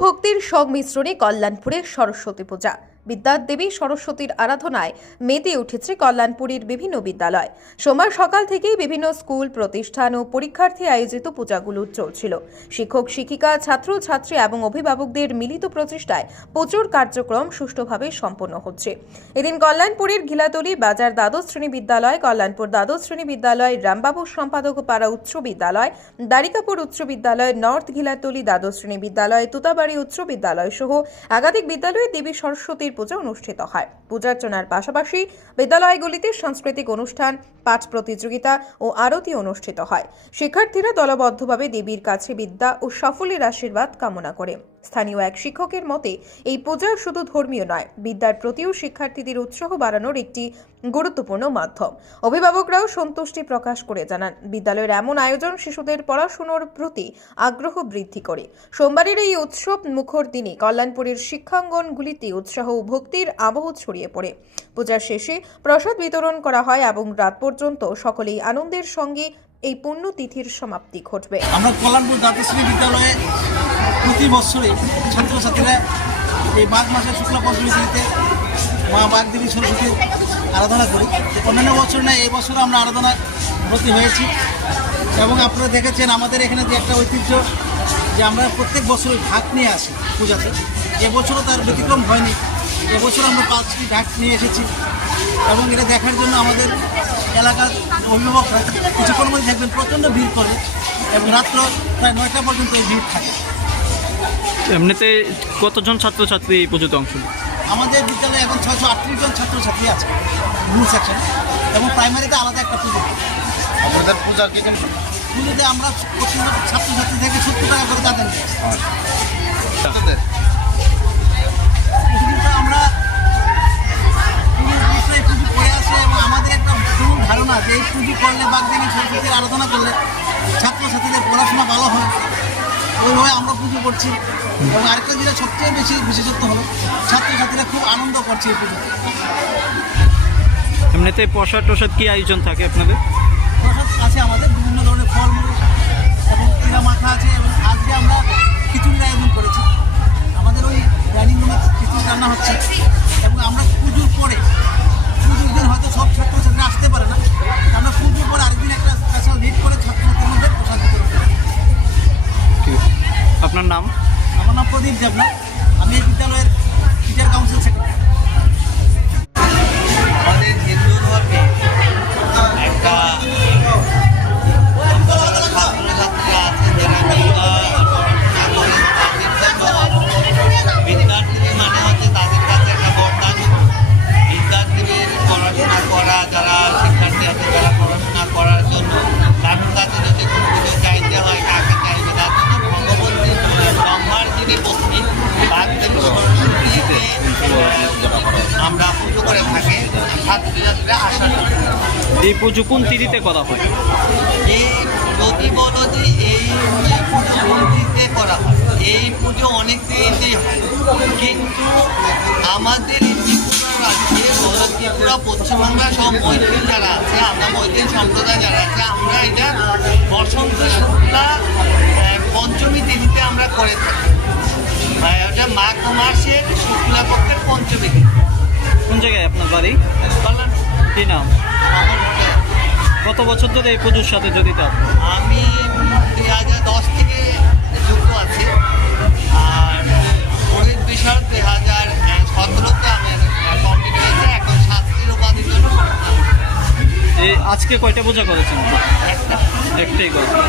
ভক্তির সংমিশ্রণে কল্যাণপুরে সরস্বতী পূজা। বিদ্যার দেবী সরস্বতীর আরাধনায় মেতে উঠেছে কল্যাণপুরের বিভিন্ন বিদ্যালয়। সোমবার সকাল থেকেই বিভিন্ন স্কুল, প্রতিষ্ঠান ও পরীক্ষার্থী আয়োজিত পূজাগুলো চলছিল। শিক্ষক, শিক্ষিকা, ছাত্র ছাত্রী এবং অভিভাবকদের মিলিত প্রচেষ্টায় পুজোর কার্যক্রম সুষ্ঠুভাবে সম্পন্ন হচ্ছে। এদিন কল্যাণপুরের ঘিলাতলি বাজার দ্বাদশ শ্রেণী বিদ্যালয়, কল্যাণপুর দ্বাদশ শ্রেণী বিদ্যালয়, রামবাবু সম্পাদক পাড়া উচ্চ বিদ্যালয়, দারিকাপুর উচ্চ বিদ্যালয়, নর্থ ঘিলাতলি দ্বাদশ শ্রেণী বিদ্যালয়, তুতাবাড়ি উচ্চ বিদ্যালয় সহ একাধিক বিদ্যালয়ে দেবী সরস্বতীর পূজা অনুষ্ঠিত হয়। পূজার্চনার পাশাপাশি বিদ্যালয়গুলিতে সাংস্কৃতিক অনুষ্ঠান, পাঠ প্রতিযোগিতা ও আরতি অনুষ্ঠিত হয়। শিক্ষার্থীরা দলবদ্ধভাবে দেবীর কাছে বিদ্যা ও সাফল্যের আশীর্বাদ কামনা করে। স্থানীয় এক শিক্ষকের মতে, এই পূজা শুধু ধর্মীয় নয়, বিদ্যার প্রতিও শিক্ষার্থীদের উৎসাহ বাড়ানোর একটি গুরুত্বপূর্ণ মাধ্যম। অভিভাবকরাও সন্তুষ্টি প্রকাশ করে জানান, বিদ্যালয়ের এমন আয়োজন শিশুদের পড়াশোনার প্রতি আগ্রহ বৃদ্ধি করে। সোমবারের এই উৎসব মুখর দিনে কল্যাণপুরের শিক্ষাঙ্গনগুলিতে উৎসাহ ও ভক্তির আবহ ছড়িয়ে পড়ে। পূজার শেষে প্রসাদ বিতরণ করা হয় এবং রাত পর্যন্ত সকলেই আনন্দের সঙ্গে এই পুণ্যতিথির সমাপ্তি ঘটবে। আমরা কল্যাণপুর দ্বাদশ শ্রেণী বিদ্যালয়ে প্রতি বছরে ছাত্রছাত্রীরা এই মাঘ মাসের শুক্লা পঞ্চমী তিথিতে মা বাগদেবী সরস্বতীর আরাধনা করি। অন্যান্য বছর না, এই বছর আমরা আরাধনা ব্রতী হয়েছি এবং আপনারা দেখেছেন আমাদের এখানে যে একটা ঐতিহ্য যে আমরা প্রত্যেক বছরই ঢাক নিয়ে আসি পূজাতে। এবছরও তার ব্যতিক্রম হয়নি। এবছর আমরা 5টি ঢাক নিয়ে এসেছি এবং এটা দেখার জন্য আমাদের এলাকার অভিভাবকরা কিছুক্ষণ মধ্যে দেখবেন প্রচণ্ড ভিড় করে এবং রাত্র প্রায় 9টা পর্যন্ত এই ভিড় থাকে। এমনিতে কতজন ছাত্রছাত্রী এই পুজোতে অংশ নেয়? আমাদের বিদ্যালয়ে এখন 638 জন ছাত্রছাত্রী আছে নিউ সেকশনে এবং প্রাইমারিতে আলাদা একটা পুজো। আমাদের পূজা কিরকম? পুজোতে আমরা প্রতি ছাত্রছাত্রী থেকে 70 টাকা করে তাদের আমরা এই পুজো করে আসে এবং আমাদের একটা ভুল ধারণা যে এই পুজো করলে বাগদেবী সরস্বতীর আরাধনা করলে ছাত্রছাত্রীদের পড়াশোনা ভালো হয়, ওইভাবে আমরা পুজো করছি। এবং আরেকটা যেটা সবচেয়ে বেশি বিশেষত্ব হলো ছাত্রছাত্রীরা খুব আনন্দ করছে এই পুজো। এমনিতে প্রসাদ টসাদ কি আয়োজন থাকে আপনাদের? প্রসাদ আছে আমাদের, বিভিন্ন ধরনের ফলমূল এবং চিরা মাখা আছে এবং আজকে আমরা খিচুড়ির আয়োজন করেছি। আমাদের ওই ডাইনিং রুমে খিচুড়ি রান্না হচ্ছে এবং আমরা পুজোর পরে, পুজোর দিন হয়তো সব ছাত্রছাত্রীরা আসতে পারে না, আমরা পুজোর পরে আরেকদিন একটা স্পেশাল ডেট করে ছাত্রছাত্রীর মধ্যে প্রসাদ বিতরণ করি। আপনার নাম? আমার নাম প্রদীপ দেবনাথ, আমি এই বিদ্যালয়ের টিচার কাউন্সিল সেক্রেটারি। আমাদের হিন্দু ধর্মে একটা ছাত্রছাত্রীরা আছে যারা বিদ্যার্থী মানে হচ্ছে তাদের কাছে একটা বরদান। বিদ্যার্থীদের পড়াশোনা করা, যারা শিক্ষার্থী আছে যারা পড়াশোনা করার জন্য কারোর কাছে যদি কোনো কিছু চাইতে হয়, কাকে চাইবে তার জন্য ভগবতী ব্রহ্মার যিনি পত্নী বাগদেবী সরস্বতীকে আমরা পুজো করে থাকি। ছাত্রছাত্রীরা আসার জন্য এই পুজো কোন তিথিতে করা হয়? এই যদি বলো যে এই পুজো কোন তিথিতে করা হয়, এই পুজো অনেক তিথিতেই হয়, কিন্তু আমাদের এই ত্রিপুরা রাজ্যে ত্রিপুরা পশ্চিমবঙ্গ সব মৈত্রী যারা আছে, আমরা মৈত্রী সম্প্রদায় যারা আছে, আমরা এটা বসন্ত শুক্লা পঞ্চমী তিথিতে আমরা করে থাকি। ওটা মাঘ মাসের শুক্লা পক্ষের পঞ্চমী তিথি। কোন জায়গায় আপনার বাড়ি? কি নাম? কত বছর ধরে এই পুজোর সাথে জড়িত? আমি 2010 থেকে যুক্ত আছি, আর পরের বিষয় 2017তে আমি কমপ্লিট হয়েছে। এখন শাস্ত্রীর উপাধির জন্য এই আজকে কয়টা পূজা করেছেন? একটা একটাই করেছেন।